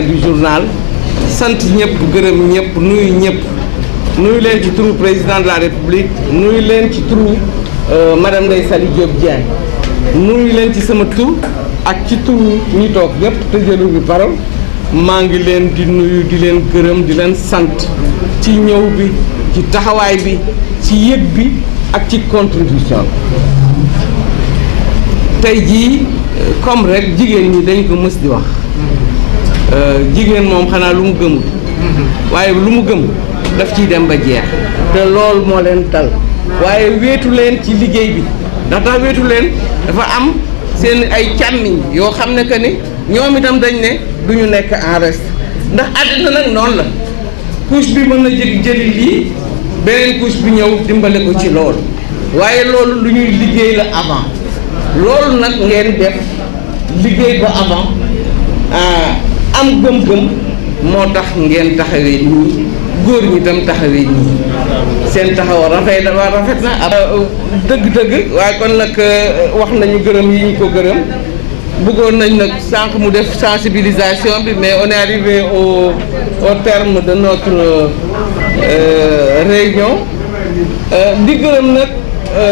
fin du journal sant ñëpp gërëm ñëpp nuyu ñëpp nuyu leen ci turu président de la république nuyu leen ci turu madame Ndeye Saly Diop Dieng nuyu leen ci sama tur ak ci turu ñi toog ñëpp te jëluñu parole maa ngi leen di nuyu di leen gërëm di leen sant ci ñëw bi ci taxawaay bi ci yëg bi ak ci contribution tey jii comme rek jigéen ñi dañ ko mës di wax jigéen moom xanaa lu mu gëmul waaye lu mu gëm daf ciy dem ba jeex te loolu moo leen dal waaye wéetu leen ci liggéey bi ndax tax wéetu leen dafa am seen ay càmmiñ yoo xam ne que ni ñoom itam dañ ne du ñu nekk en reste ndax àddina nag noonu la couche bi mën na jëli lii beneen couche bi ñëw dimbale ko ci loolu waaye loolu lu ñuy liggéey la avant loolu nag ngeen def liggéey ba avant am gëm-gëm moo tax ngeen taxawee nii góor ñi tam taxawee nii seen taxaw rafet na dëgg-dëgg waaye kon nag wax nañu gërëm yi ñu ko gërëm bëggoon nañ nag sànq mu def sensibilisation bi mais on est arrivé au terme de notre réunion di gërëm nag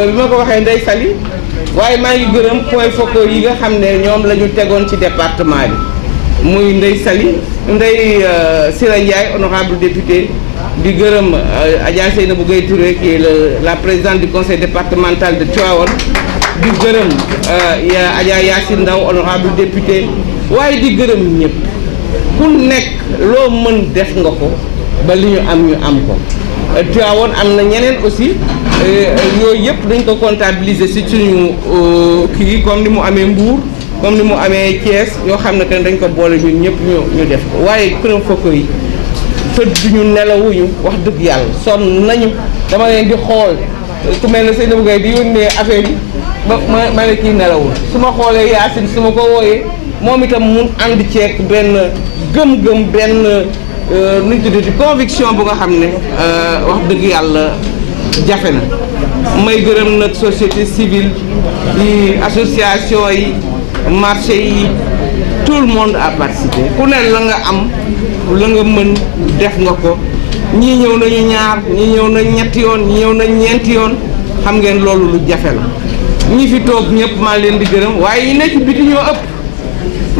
bi ma ko waxee Ndeye Saly waaye maa ngi gërëm point focaux yi nga xam ne ñoom la ñu tegoon ci département bi muy Ndeye Saly Ndeye Sira Ndiaye honorable député di gërëm Adja Seynabou Gueye Touré qui est la présidente du conseil départemental de Tivaouane di gërëm Adja Yacine Ndaw honorable député waaye di gërëm ñëpp ku nekk loo mën def nga ko ba li ñu am ko Tivaouane am na ñeneen aussi yooyu yëpp dañ ko comptabiliser ci suñu kii comme ni mu amee Mbour comme ni mu amee Thiès yoo xam ne que dañ ko boole ñun ñëpp ñu def ko waaye point focaux yi tëdduñu nelawuñu wax dëgg yàlla sonn nañu dama leen di xool ku mel ne Seynabou Gueye di yónnee affaire yi ba ma ne kii nelawul su ma xoolee Yacine su ma ko wooyee moom itam mun ànd ceeg benn gëm-gëm benn nu ñu tuddee conviction bu nga xam ne wax dëgg yàlla jafe na may gërëm nag société civile yi association yi marché yi tout le monde a participé ku ne la nga am la nga mën def nga ko ñii ñëw nañu ñaar ñii ñëw nañ ñetti yoon ñii ñëw nañ ñeenti yoon xam ngeen loolu lu jafe la ñi fi toog ñëpp maa leen di gërëm waaye ñi nekk ci biti ñoo ëpp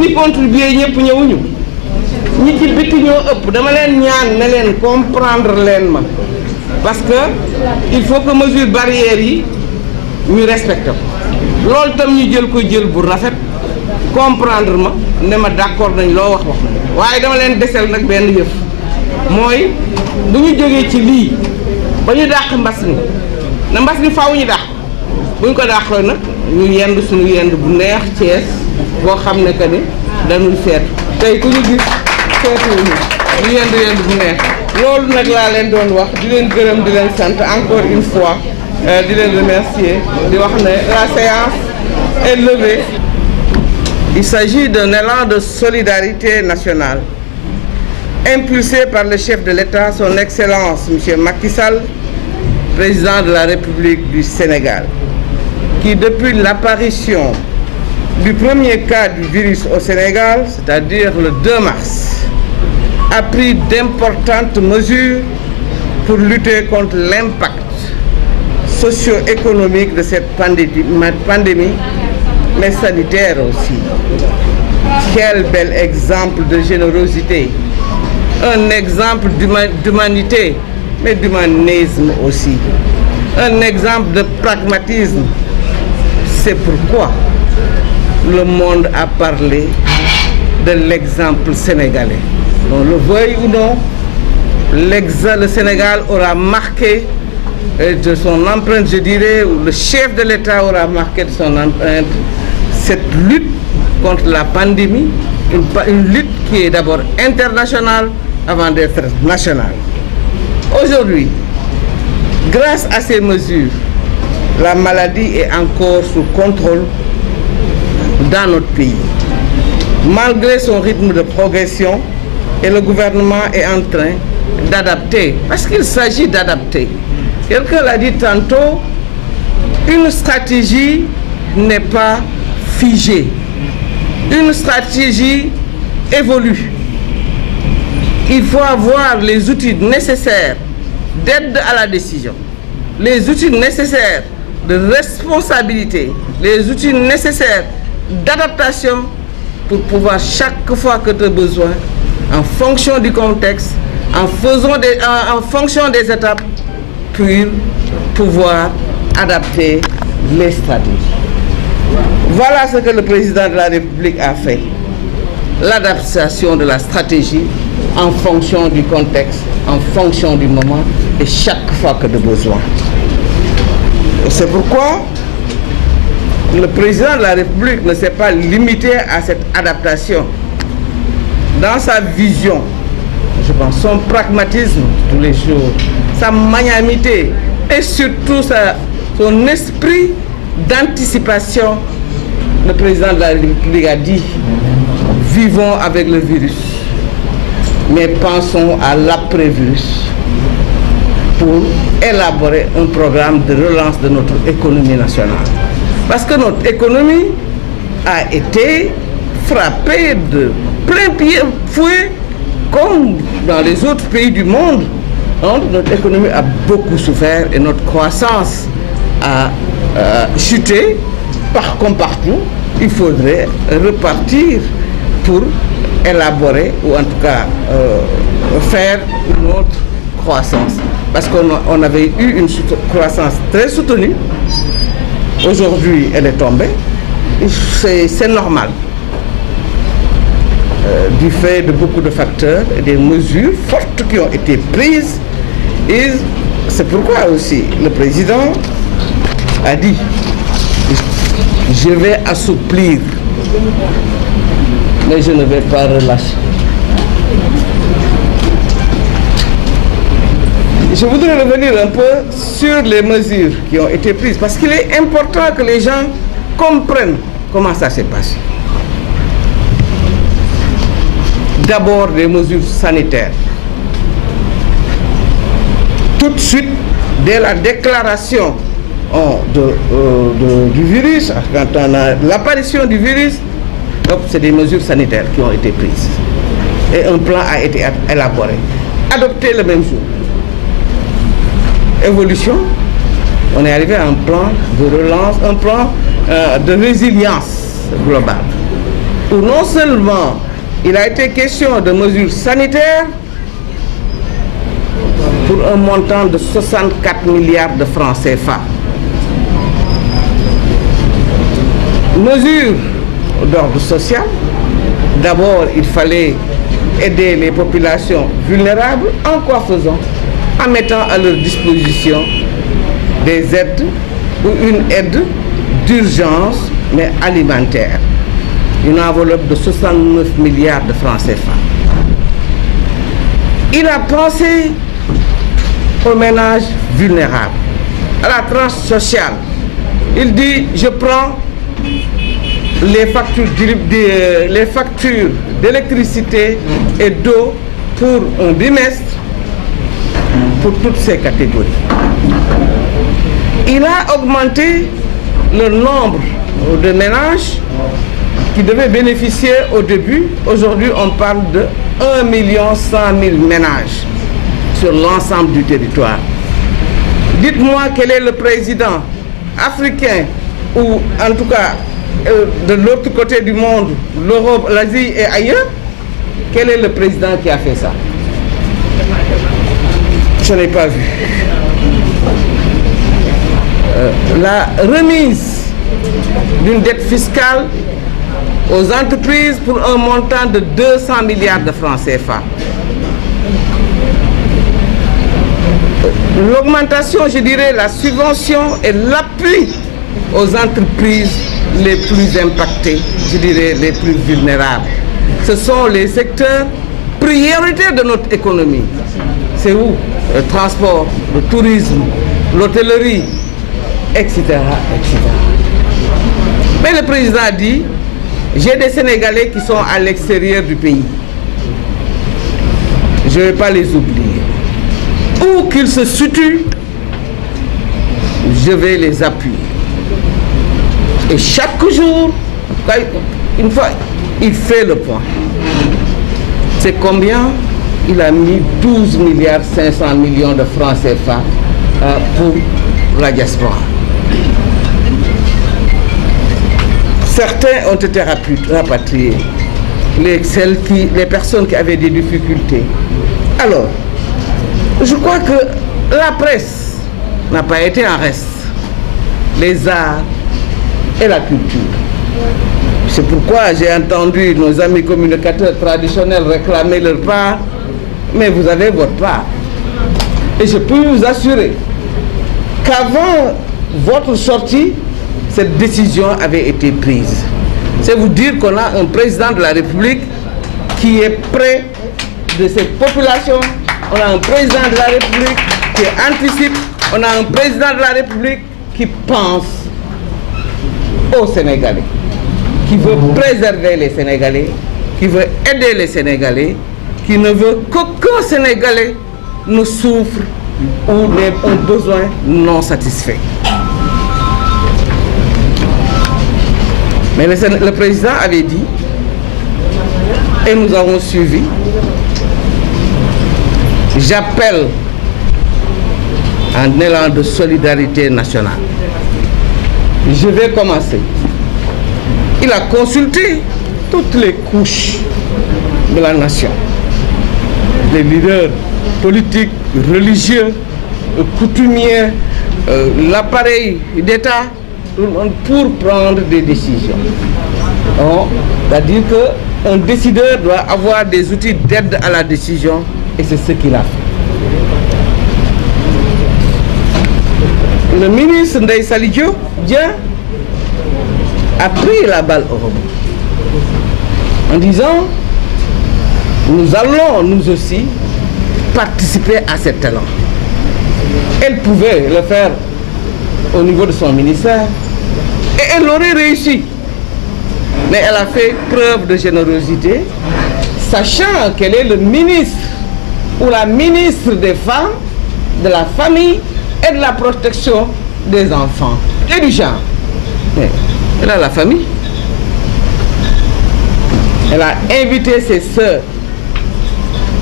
ñi contribuer ñëpp ñëwuñu ñi ci biti ñoo ëpp dama leen ñaan ne leen comprendre leen ma parce que il faut que mesure barrière yi ñu respecté ko loolu tam ñu jël ko jël bu rafet comprendre ma ne ma d'accord nañ loo wax na waaye dama leen desel nag benn yëf mooy bu ñu jógee ci lii ba ñu dàq mbas mi na mbas mi faaw ñu dàq bu ñu ko dàqee nag ñu yend suñu yend bu neex Thiès boo xam ne que ni dañuy feetu tey ku ñu gis feetuwuñu ñu yend bu neex loolu nag laa leen doon wax di leen gërëm di leen sant encore une fois di leen remercier di wax ne la séance est levée. Il s'agit d'un élan de solidarité nationale impulsé par le chef de l'État, son Excellence M. Macky Sall, président de la République du Sénégal, qui depuis l'apparition du premier cas du virus au Sénégal, c'est-à-dire le 2 mars, a pris d'importantes mesures pour lutter contre l'impact socio-économique de cette pandémie, mais sanitaire aussi. Quel bel exemple de générosité, un exemple d'humanité, mais d'humanisme aussi, un exemple de pragmatisme. C'est pourquoi le monde a parlé de l'exemple sénégalais. On le veuille ou non, le Sénégal aura marqué de son empreinte, je dirais, ou le chef de l'État aura marqué de son empreinte cette lutte contre la pandémie, une lutte qui est d'abord internationale avant d'être nationale. Aujourd'hui, grâce à ces mesures, la maladie est encore sous contrôle dans notre pays. Malgré son rythme de progression, et le gouvernement est en train d'adapter, parce qu'il s'agit d'adapter. Quelqu'un l'a dit tantôt, une stratégie n'est pas figée. Une stratégie évolue. il faut avoir les outils nécessaires d'aide à la décision, les outils nécessaires de responsabilité, les outils nécessaires d'adaptation pour pouvoir chaque fois que tu as besoin, en fonction du contexte, en fonction des étapes, puis pouvoir adapter les stratégies. Voilà ce que le président de la République a fait. L'adaptation de la stratégie en fonction du contexte, en fonction du moment et chaque fois que de besoin. C'est pourquoi le président de la République ne s'est pas limité à cette adaptation. Dans sa vision, je pense, son pragmatisme tous les jours, sa magnanimité et surtout son esprit d'anticipation, le président de la République a dit: vivons avec le virus, mais pensons à l'après-virus pour élaborer un programme de relance de notre économie nationale. Parce que notre économie a été frappée de plein pied fouet, comme dans les autres pays du monde. Notre économie a beaucoup souffert et notre croissance a chuté. Comme partout, il faudrait repartir pour élaborer ou en tout cas faire une autre croissance. Parce qu'on avait eu une croissance très soutenue. Aujourd'hui, elle est tombée. C'est normal. Du fait de beaucoup de facteurs et des mesures fortes qui ont été prises. Et c'est pourquoi aussi le président a dit: je vais assouplir, mais je ne vais pas relâcher. Je voudrais revenir un peu sur les mesures qui ont été prises, parce qu'il est important que les gens comprennent comment ça s'est passé. D'abord, les mesures sanitaires. Tout de suite, dès la déclaration du virus, quand on a l'apparition du virus, c'est des mesures sanitaires qui ont été prises. Et un plan a été élaboré, adopté le même jour. Évolution, on est arrivé à un plan de relance, un plan de résilience globale, où non seulement il a été question de mesures sanitaires pour un montant de 64 milliards de francs CFA. Mesures d'ordre social. D'abord, il fallait aider les populations vulnérables. En quoi faisant? En mettant à leur disposition des aides ou une aide d'urgence, mais alimentaire. Une enveloppe de 69 milliards de francs CFA. Il a pensé aux ménages vulnérables, à la tranche sociale. Il dit: je prends les factures d'électricité et d'eau pour un bimestre pour toutes ces catégories. Il a augmenté le nombre de ménages qui devaient bénéficier au début. Aujourd'hui, on parle de 1 100 000 ménages sur l'ensemble du territoire. Dites-moi quel est le président africain ou en tout cas de l'autre côté du monde, l'Europe, l'Asie et ailleurs, quel est le président qui a fait ça? Je n'ai pas vu. La remise d'une dette fiscale aux entreprises pour un montant de 200 milliards de francs CFA. L'augmentation, je dirais, la subvention et l'appui aux entreprises les plus impactées, je dirais les plus vulnérables. Ce sont les secteurs prioritaires de notre économie. C'est où? Le transport, le tourisme, l'hôtellerie, etc., etc. Mais le président a dit: j'ai des Sénégalais qui sont à l'extérieur du pays. Je ne vais pas les oublier. Où qu'ils se situent, je vais les appuyer. Et chaque jour, une fois, il fait le point. C'est combien? il a mis 12 milliards 500 millions de francs CFA pour la diaspora. Certains ont été rapatriés, les personnes qui avaient des difficultés. Alors, je crois que la presse n'a pas été en reste. Les arts et la culture. C'est pourquoi j'ai entendu nos amis communicateurs traditionnels réclamer leur part, mais vous avez votre part. Et je peux vous assurer qu'avant votre sortie, cette décision avait été prise. C'est vous dire qu'on a un président de la République qui est près de cette population. On a un président de la République qui anticipe. On a un président de la République qui pense aux Sénégalais, qui veut préserver les Sénégalais, qui veut aider les Sénégalais, qui ne veut qu'aucun Sénégalais ne souffre ou n'ait un besoin non satisfait. Mais le président avait dit, et nous avons suivi, j'appelle un élan de solidarité nationale. Je vais commencer. Il a consulté toutes les couches de la nation, les leaders politiques, religieux, coutumiers, l'appareil d'État, pour prendre des décisions. C'est-à-dire qu'un décideur doit avoir des outils d'aide à la décision, et c'est ce qu'il a fait. Le ministre Ndeye Saly Diop a pris la balle au rebond en disant nous allons nous aussi participer à cet élan. Elle pouvait le faire au niveau de son ministère et elle aurait réussi. Mais elle a fait preuve de générosité, sachant qu'elle est le ministre ou la ministre des femmes, de la famille et de la protection des enfants et du genre. Mais elle a la famille. Elle a invité ses sœurs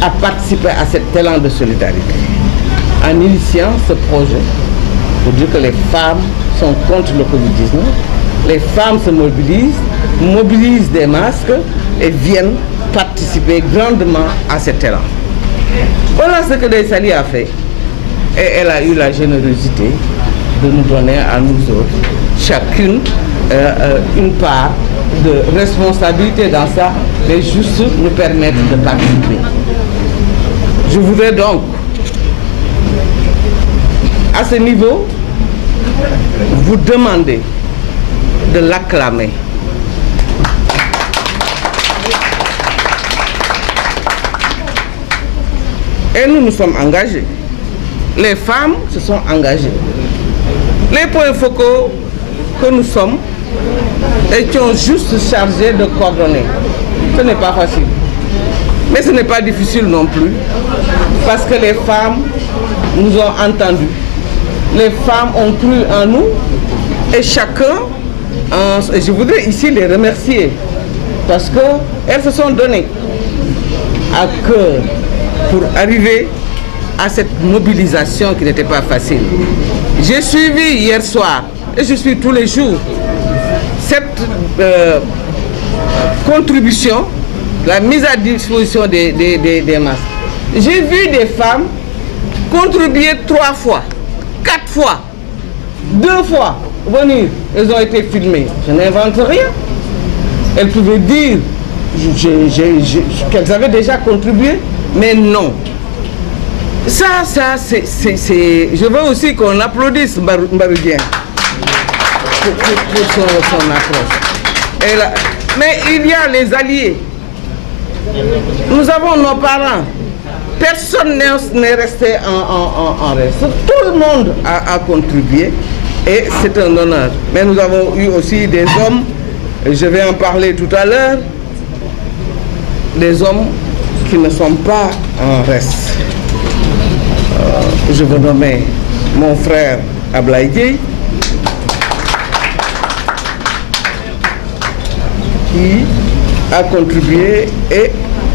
à participer à cet élan de solidarité en initiant ce projet pour dire que les femmes sont contre le Covid-19. Les femmes se mobilisent des masques et viennent participer grandement à cet élan. Voilà ce que Ndeye Saly a fait. Et elle a eu la générosité de nous donner à nous autres, chacune, une part de responsabilité dans ça, mais juste nous permettre de participer. Je voudrais donc, à ce niveau, vous demander de l'acclamer. Et nous nous sommes engagés. Les femmes se sont engagées. Les points focaux que nous sommes étions juste chargés de coordonner. Ce n'est pas facile. Mais ce n'est pas difficile non plus. Parce que les femmes nous ont entendus. Les femmes ont cru en nous. Et chacun, je voudrais ici les remercier. Parce qu'elles se sont données à cœur pour arriver à cette mobilisation qui n'était pas facile. J'ai suivi hier soir, et je suis tous les jours, cette contribution, la mise à disposition des masques. J'ai vu des femmes contribuer 3 fois, 4 fois, 2 fois venir. Elles ont été filmées. Je n'invente rien. Elles pouvaient dire qu'elles avaient déjà contribué, mais non. Ça, c'est... Je veux aussi qu'on applaudisse Mbaroudien pour son approche. Mais il y a les alliés. Nous avons nos parents. Personne n'est resté en reste. Tout le monde a contribué et c'est un honneur. Mais nous avons eu aussi des hommes, je vais en parler tout à l'heure, des hommes qui ne sont pas en reste. Je veux nommer mon frère Ablaye Dieye, qui a contribué et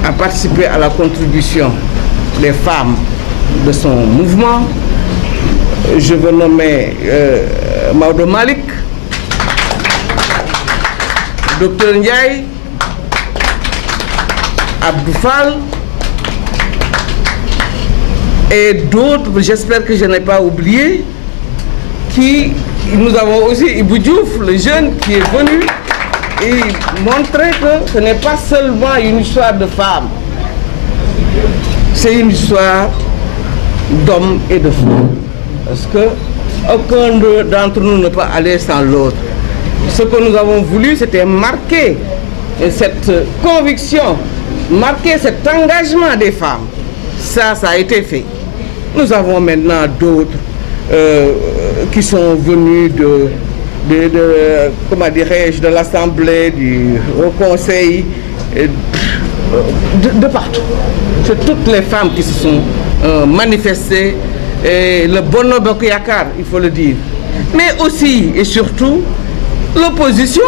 a participé à la contribution les femmes de son mouvement. Je veux nommer Maodo Malick, Dr Ndiaye, Abdou Fall et d'autres, j'espère que je n'ai pas oublié, nous avons aussi Ibou Diouf, le jeune qui est venu et montrer que ce n'est pas seulement une histoire de femmes, c'est une histoire d'hommes et de femmes. Parce que aucun d'entre nous ne peut aller sans l'autre. Ce que nous avons voulu, c'était marquer cette conviction, marquer cet engagement des femmes. Ça a été fait. Nous avons maintenant d'autres qui sont venus comment dirais-je, de l'Assemblée, du Haut Conseil, de partout. C'est toutes les femmes qui se sont manifestées, et le Benno Bokk Yakaar, il faut le dire. Mais aussi et surtout, l'opposition.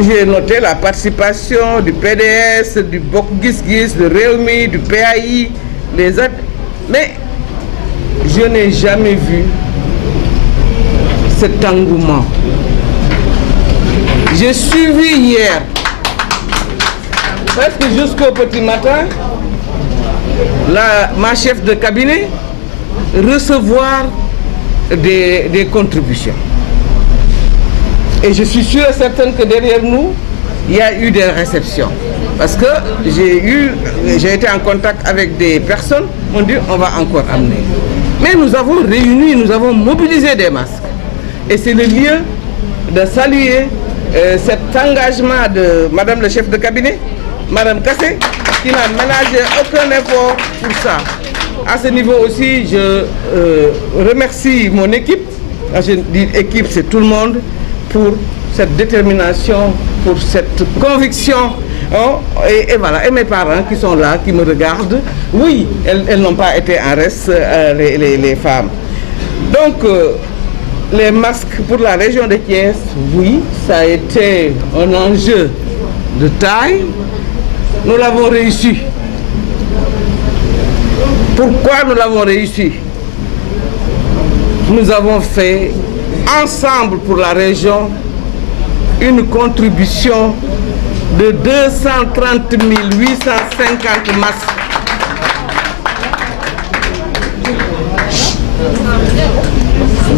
J'ai noté la participation du PDS, du Bokk Gis Gis, de Rewmi, du PAI, les autres. Mais je n'ai jamais vu cet engouement. J'ai suivi hier, presque jusqu'au petit matin, ma chef de cabinet recevoir des contributions. Et je suis sûre et certaine que derrière nous, il y a eu des réceptions. Parce que j'ai été en contact avec des personnes, on dit on va encore amener. Mais nous avons réuni, nous avons mobilisé des masques. Et c'est le lieu de saluer cet engagement de Madame le chef de cabinet, Madame Kassé, qui n'a ménagé aucun effort pour ça. À ce niveau aussi, je remercie mon équipe. Quand je dis équipe, c'est tout le monde, pour cette détermination, pour cette conviction. Oh, et voilà, et mes parents qui sont là, qui me regardent. Oui, elles n'ont pas été en reste, les femmes. Donc, les masques pour la région de Thiès, oui, ça a été un enjeu de taille. Nous l'avons réussi. Pourquoi nous l'avons réussi? Nous avons fait ensemble pour la région une contribution de 230 850 masques.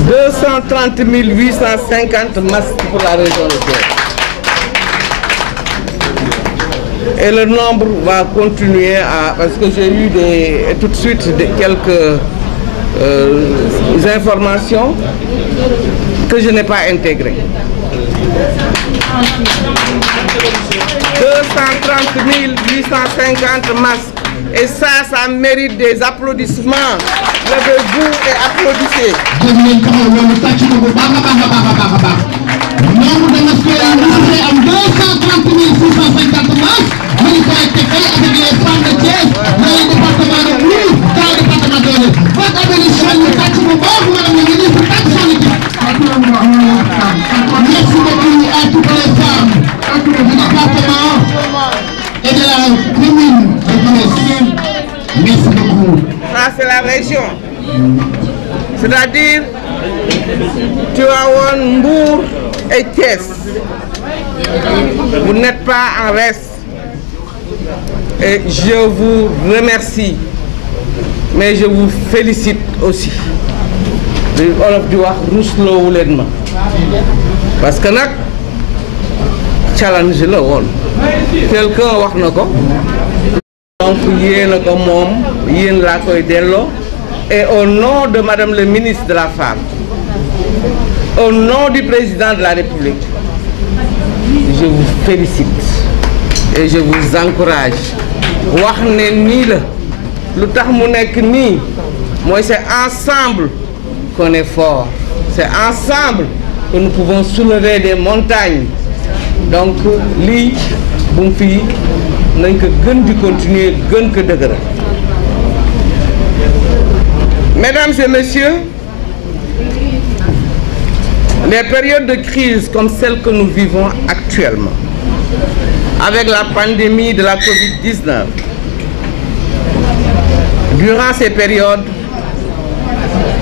230 850 masques pour la région de Thiès. Et le nombre va continuer parce que j'ai eu tout de suite quelques informations que je n'ai pas intégrées. 230 850 masques. Et ça mérite des applaudissements. Levez-vous et applaudissez. Nombre de masques à 230 650 masques. Nous avons été faits avec les femmes de Thiès, dans le département de Louga, dans le département de Louga. Votre abolition, nous tâchons de bord, madame la ministre, tâchons l'équipe. Merci beaucoup à toutes les femmes du département et de la commune de Thiès. Merci beaucoup. Ça, c'est la région. C'est-à-dire, Tivaouane, Mbour et Thiès. Vous n'êtes pas en reste. Et je vous remercie. Mais je vous félicite aussi. Parce que nak challenge la woon. Quelqu'un wax na ko. Donc yéen a ko moom, yéen laa koy delloo. Et au nom de Madame le ministre de la Femme, au nom du président de la République, je vous félicite et je vous encourage. Wax ne nii la, lu tax mu nekk nii, mooy c'est ensemble qu'on est fort. C'est ensemble que nous pouvons soulever des montagnes. Donc lii bu mu fii nañ ko gën di continuer, gën ko dëgëral. Mesdames et messieurs, les périodes de crise comme celle que nous vivons actuellement, avec la pandémie de la Covid-19, Durant ces périodes,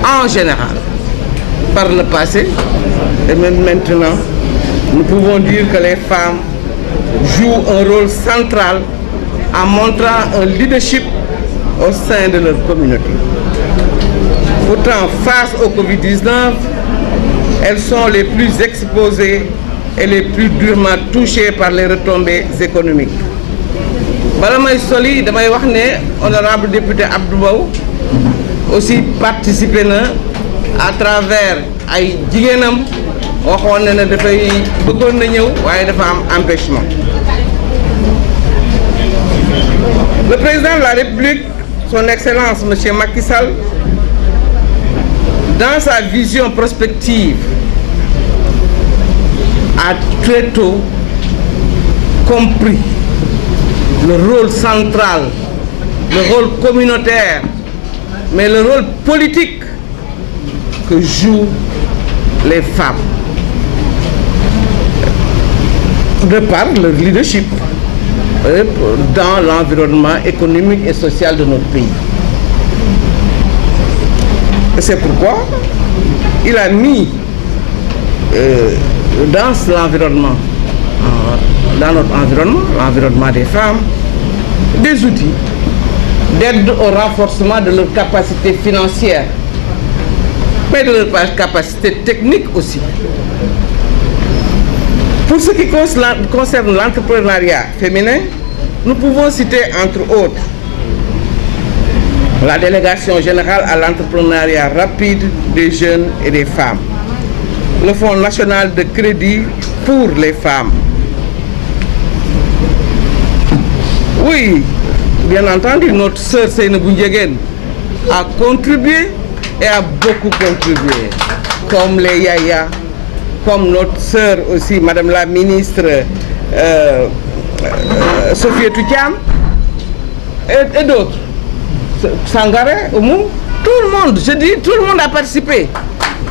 en général, par le passé, et même maintenant, nous pouvons dire que les femmes jouent un rôle central en montrant un leadership au sein de leur communauté. Pourtant, face au Covid-19, elles sont les plus exposées et les plus durement touchées par les retombées économiques. Madame Soli, honorable député Abdou Mbow, aussi participé à travers ay jigéenam waxoon na ne dafay bëggoon na ñëw waaye dafa am empêchement. Le président de la République, son Excellence M. Macky Sall, dans sa vision prospective, a très tôt compris le rôle central, le rôle communautaire, mais le rôle politique que jouent les femmes de par leur leadership dans l'environnement économique et social de notre pays. C'est pourquoi il a mis dans l'environnement, dans notre environnement, l'environnement des femmes, des outils d'aide au renforcement de leur capacité financière, mais de leur capacité technique aussi. Pour ce qui concerne l'entrepreneuriat féminin, nous pouvons citer entre autres la délégation générale à l'entrepreneuriat rapide des jeunes et des femmes, le Fonds national de crédit pour les femmes. Oui, bien entendu, notre sœur Seynabou Ndiéguène a contribué et a beaucoup contribué, comme les Yaya, comme notre sœur aussi, Madame la ministre Sophie Toutiam et d'autres. Sangaré, Oumou, tout le monde, je dis tout le monde a participé.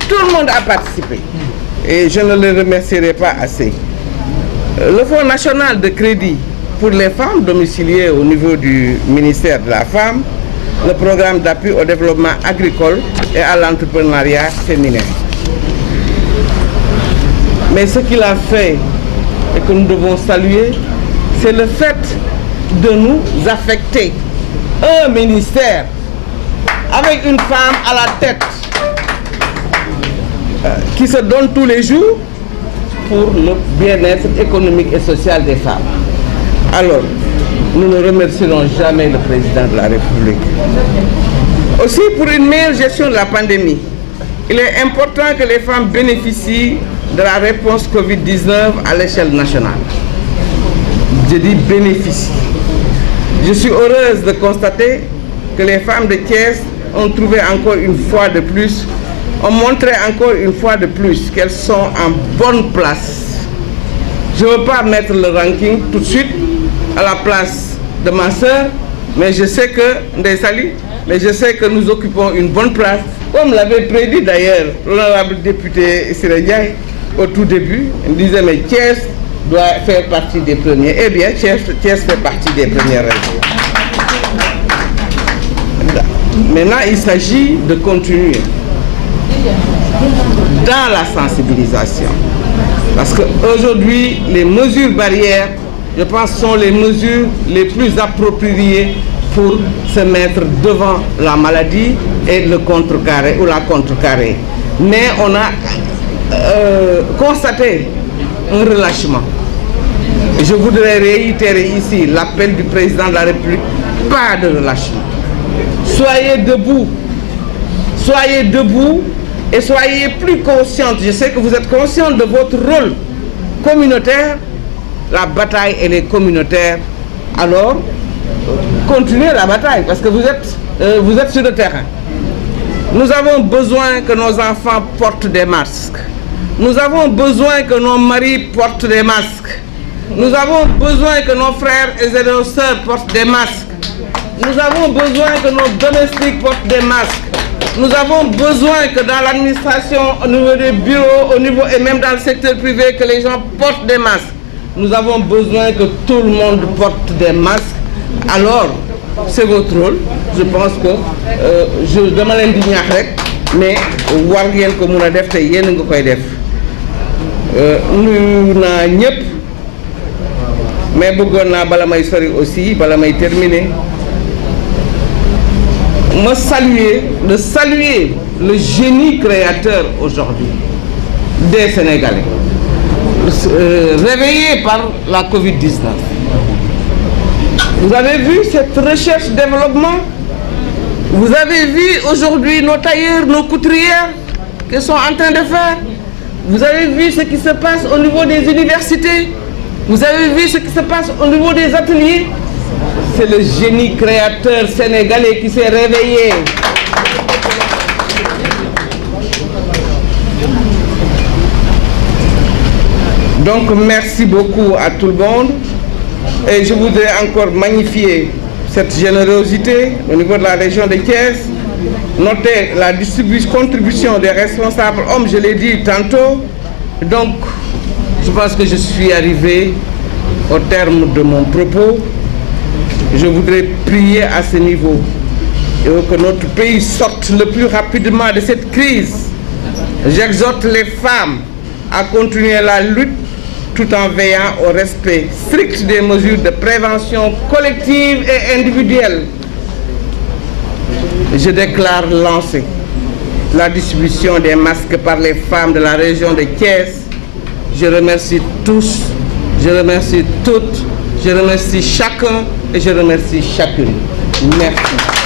Tout le monde a participé. Et je ne le remercierai pas assez. Le Fonds national de crédit pour les femmes domiciliées au niveau du ministère de la Femme, le programme d'appui au développement agricole et à l'entrepreneuriat féminin. Mais ce qu'il a fait et que nous devons saluer, c'est le fait de nous affecter un ministère avec une femme à la tête qui se donne tous les jours pour le bien-être économique et social des femmes. Alors, nous ne remercierons jamais le président de la République. Aussi, pour une meilleure gestion de la pandémie, il est important que les femmes bénéficient de la réponse Covid-19 à l'échelle nationale. Je dis bénéficient. Je suis heureuse de constater que les femmes de Thiès ont trouvé encore une fois de plus, ont montré encore une fois de plus qu'elles sont en bonne place. Je ne veux pas mettre le ranking tout de suite à la place de ma sœur, mais je sais que, Ndeye Sali, mais je sais que nous occupons une bonne place, comme l'avait prédit d'ailleurs l'honorable député Siré Ndiaye au tout début. Il disait mais Thiès doit faire partie des premiers. Eh bien, Thiès fait partie des premières régions. Maintenant, il s'agit de continuer dans la sensibilisation. Parce qu'aujourd'hui, les mesures barrières, je pense, sont les mesures les plus appropriées pour se mettre devant la maladie et le contrecarrer ou la contrecarrer. Mais on a constaté un relâchement. Je voudrais réitérer ici l'appel du président de la République, pas de relâchement. Soyez debout et soyez plus consciente. Je sais que vous êtes consciente de votre rôle communautaire. La bataille, elle est communautaire. Alors, continuez la bataille parce que vous êtes sur le terrain. Nous avons besoin que nos enfants portent des masques. Nous avons besoin que nos maris portent des masques. Nous avons besoin que nos frères et nos sœurs portent des masques. Nous avons besoin que nos domestiques portent des masques. Nous avons besoin que dans l'administration, au niveau des bureaux, au niveau et même dans le secteur privé, que les gens portent des masques. Nous avons besoin que tout le monde porte des masques. Alors, c'est votre rôle. Je pense que je dama leen di ñaax rek mais war ngeen ko mun a def te yéen nga koy def nuyu naa ñëpp mais bëggoon naa bala may sori aussi bala may terminer me saluer le génie créateur aujourd'hui des Sénégalais réveillés par la Covid-19. Vous avez vu cette recherche-développement? Vous avez vu aujourd'hui nos tailleurs, nos couturières qu'ils sont en train de faire? Vous avez vu ce qui se passe au niveau des universités? Vous avez vu ce qui se passe au niveau des ateliers? C'est le génie créateur sénégalais qui s'est réveillé. Donc merci beaucoup à tout le monde et je voudrais encore magnifier cette générosité au niveau de la région de Thiès. Notez la contribution des responsables hommes, je l'ai dit tantôt. Donc je pense que je suis arrivé au terme de mon propos. Je voudrais prier à ce niveau et que notre pays sorte le plus rapidement de cette crise. J'exhorte les femmes à continuer la lutte tout en veillant au respect strict des mesures de prévention collective et individuelle. Je déclare lancer la distribution des masques par les femmes de la région de Thiès. Je remercie tous, je remercie toutes, je remercie chacun et je remercie chacune. Merci.